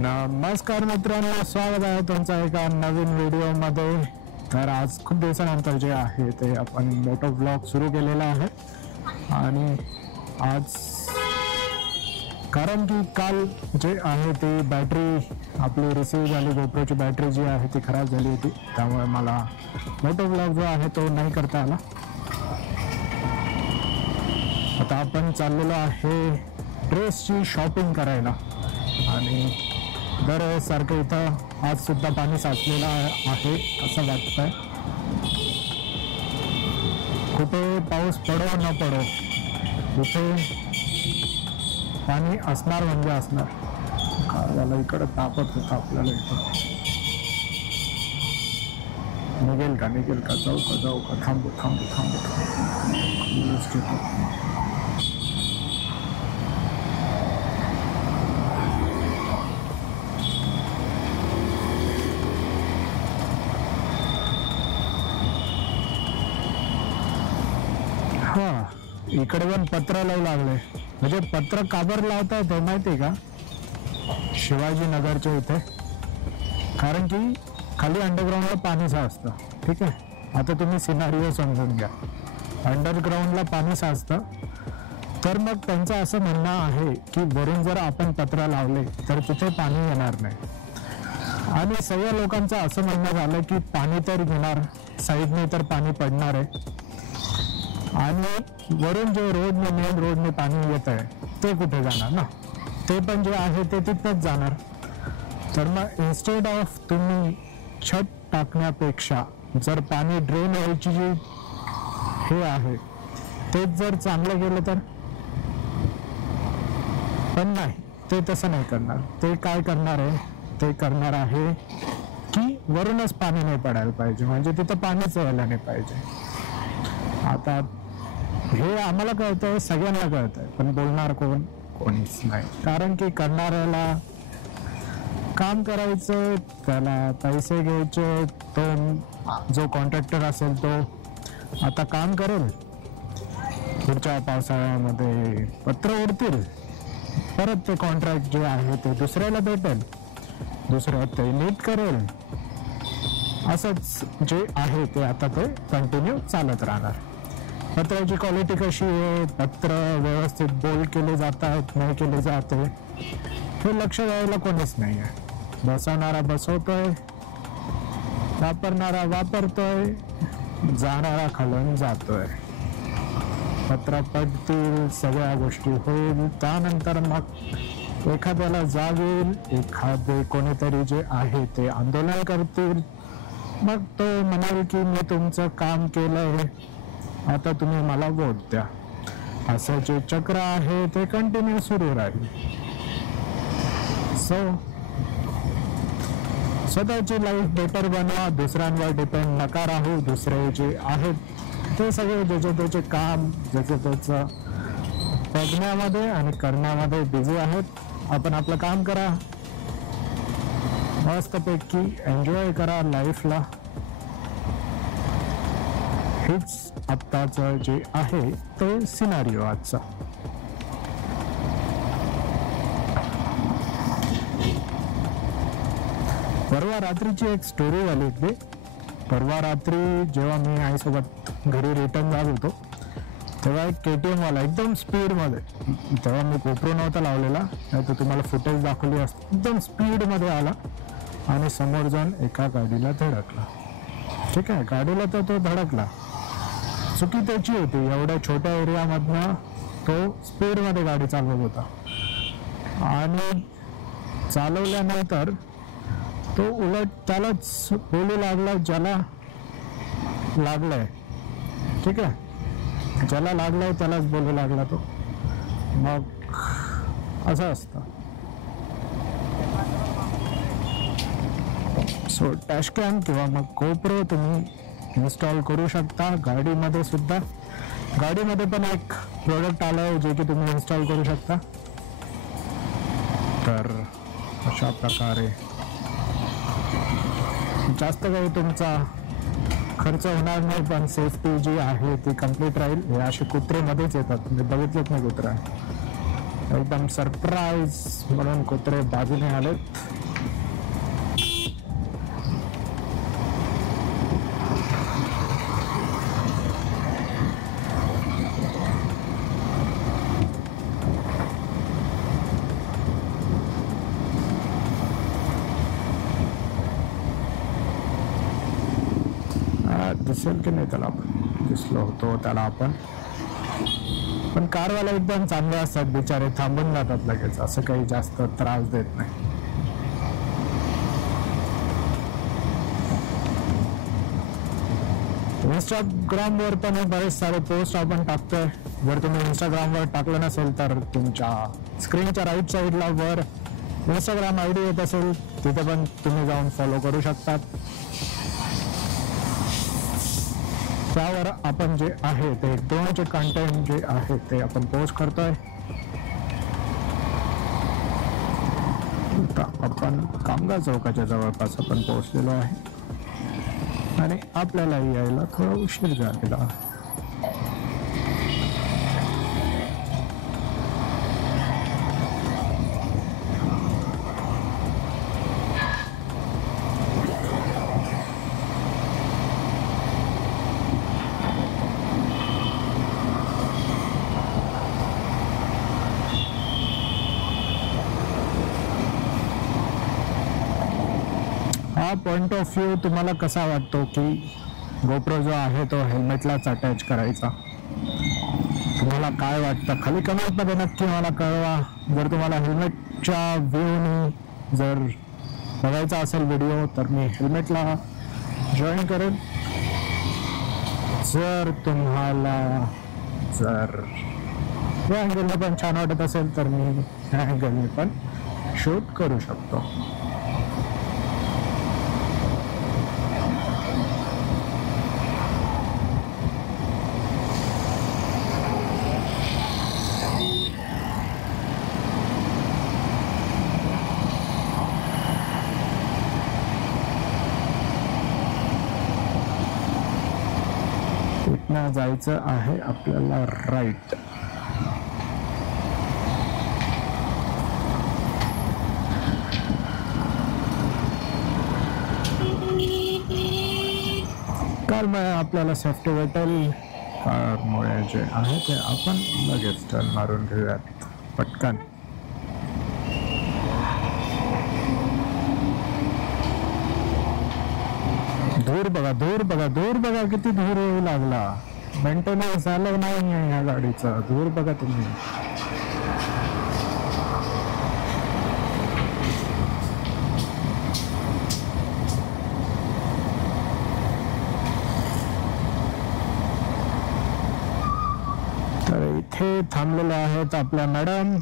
नमस्कार मित्रांनो, स्वागत आहे तुमचं एका नवीन व्हिडिओमध्ये। तर आज खूप दिवसानंतर जे आहे ते आपण मोटो ब्लॉग सुरू केलेला आहे आणि आज कारण की काल जे आहे ती बॅटरी आपली रिसीव झाली, गोप्रोची बॅटरी जी आहे ती खराब झाली होती, त्यामुळे मला मोटो ब्लॉग जो आहे तो नाही करता आला। आता आपण चाललेलो आहे ड्रेसची शॉपिंग करायला आणि दरसारखं इथं आज सुद्धा पाणी साचलेलं आहे असं वाटतंय। कुठे पाऊस पडो न पडो इथे पाणी असणार म्हणजे असणार। कारवाला इकडं तापत होता आपल्याला, इथं निघेल का जाऊ का थांबू इकडे पण पत्र लावू लागले। म्हणजे पत्र काबर लावता येतं माहिती का, शिवाजीनगरच्या इथे, कारण की खाली अंडरग्राऊंडला पाणी साचतं। ठीक आहे, आता तुम्ही सिनारिओ समजून घ्या। अंडरग्राऊंडला पाणी साचतं तर मग त्यांचं असं म्हणणं आहे की वरून जर आपण पत्र लावले तर तिथे पाणी येणार नाही, आणि सगळ्या लोकांचं असं म्हणणं झालं की पाणी तर येणार, साईडने तर पाणी पडणार आहे, आणि वरून जे रोडने मेन रोडने पाणी येत आहे ते कुठे जाणार ना, ते पण जे आहे ते तिथंच जाणार। तर मग इन्स्टेड ऑफ तुम्ही छत टाकण्यापेक्षा जर पाणी ड्रेन व्हायची जी हे आहे तेच जर चांगलं गेलं तर, पण नाही, ते तसं नाही करणार। ते काय करणार आहे, ते करणार आहे की वरूनच पाणी नाही पडायला पाहिजे, म्हणजे तिथं पाणीच यायला नाही पाहिजे। आता हे आम्हाला कळतंय, सगळ्यांना कळतंय, पण बोलणार कोणीच नाही, कारण की करणाऱ्याला काम करायचं, त्याला पैसे घ्यायचे, तो जो कॉन्ट्रॅक्टर असेल तो आता काम करेल, पुढच्या पावसाळ्यामध्ये पत्र उडतील, परत ते कॉन्ट्रॅक्ट जे आहे ते दुसऱ्याला भेटेल, दुसरं ते नीट करेल, असंच जे आहे ते आता ते कंटिन्यू चालत राहणार। पत्राची क्वालिटी कशी आहे, पत्र व्यवस्थित बोल्ड केले जातात नाही केले जाते हे लक्ष द्यायला कोणीच नाही आहे। बसवणारा बसवतोय, वापरणारा वापरतोय, जाणारा खालून जातोय। पत्र पडतील, सगळ्या गोष्टी होईल, त्यानंतर मग एखाद्याला जाग येईल, एखादे कोणीतरी जे आहे ते आंदोलन करतील, मग तो म्हणाल की मी तुमचं काम केलंय, आता तुम्ही मला वोट द्या। असं जे चक्र आहे ते कंटिन्यू सुरू राहील। स्वतःची लाईफ बेटर बनवा, दुसऱ्यांवर डिपेंड नका राहू। दुसरे जे आहेत ते सगळे ज्याचे त्याचे काम, ज्याचं त्याचं बघण्यामध्ये आणि करण्यामध्ये बिझी आहेत। आपण आपलं काम करा, मस्तपैकी एन्जॉय करा लाईफला। हेच आत्ताचं जे आहे ते सिनारिओ आजचा। परवा रात्रीची एक स्टोरी झाली होती। परवा रात्री जेव्हा मी आईसोबत घरी रिटर्न जात होतो तेव्हा एक KTM वाला एकदम स्पीडमध्ये, तेव्हा मी गोप्रो नव्हता लावलेला, नाही तर तुम्हाला फुटेज दाखवली असते, एकदम स्पीडमध्ये आला आणि समोर जाऊन एका गाडीला धडकला। ठीक आहे, गाडीला तर तो धडकला, चुकी त्याची होती, एवढ्या छोट्या एरियामधनं तो स्पीडमध्ये गाडी चालवत होता, आणि चालवल्यानंतर तो उलट त्यालाच बोलू लागला ज्याला लागलंय। ठीक आहे, ज्याला लागलंय त्यालाच बोलू लागला तो। मग असं असतं। सो डॅशकॅम किंवा मग गोप्रो तुम्ही इन्स्टॉल करू शकता गाडीमध्ये सुद्धा। गाडीमध्ये पण एक प्रोडक्ट आलंय जे की तुम्ही इन्स्टॉल करू शकता। तर अशा प्रकारे जास्त काही तुमचा खर्च होणार नाही, पण सेफ्टी जी आहे ती कम्प्लीट राहील। हे असे कुत्रे मध्येच येतात, म्हणजे बघितलेत नाही कुत्रा, एकदम सरप्राईज म्हणून कुत्रे बाजूने आलेत. दिसेल की नाही त्याला, दिसलो होतो त्याला आपण. पण कारवाले एकदम चांगले असतात, बिचारे थांबून जातात लगेच, असं काही जास्त त्रास देत नाही. इंस्टाग्रामवर पण बरेच सारे पोस्ट आपण टाकतोय. जर तुम्ही इंस्टाग्रामवर टाकलं नसेल तर तुमच्या स्क्रीनच्या राईट साईडला वर इंस्टाग्राम ID येत असेल, तिथे पण तुम्ही जाऊन फॉलो करू शकतात. त्यावर आपण जे आहे ते ड्रोनचे कंटेंट जे आहे ते आपण पोस्ट करतोय. आपण कामगार चौकाच्या जवळपास आपण पोहोचलेलो आहे आणि आपल्याला यायला थोडा उशीर झालेला आहे. हा पॉइंट ऑफ व्ह्यू तुम्हाला कसा वाटतो की गोप्रो जो आहे तो हेल्मेटलाच अटॅच करायचा? तुम्हाला काय वाटतं खाली कमेंटमध्ये नक्की मला कळवा. जर तुम्हाला हेल्मेटच्या व्ह्यूने जर बघायचा असेल व्हिडिओ तर मी हेल्मेटला जॉईन करेन. जर तुम्हाला जर या अँगलने पण छान वाटत असेल तर मी ह्या अँगलने पण शूट करू शकतो. इथनं जायचं आहे आपल्याला राईट. कारमुळे आपल्याला सेफ्टी भेटेल. कारमुळे जे आहे ते आपण लगेच टर्न मारून घेऊयात पटकन. धूर बघा, धूर बघा, धूर बघा, किती धूर येऊ लागला. मेंटेनन्स झालं नाही आहे या गाडीचा. धूर बघा तुम्ही. तर इथे थांबलेले आहेत आपल्या मॅडम.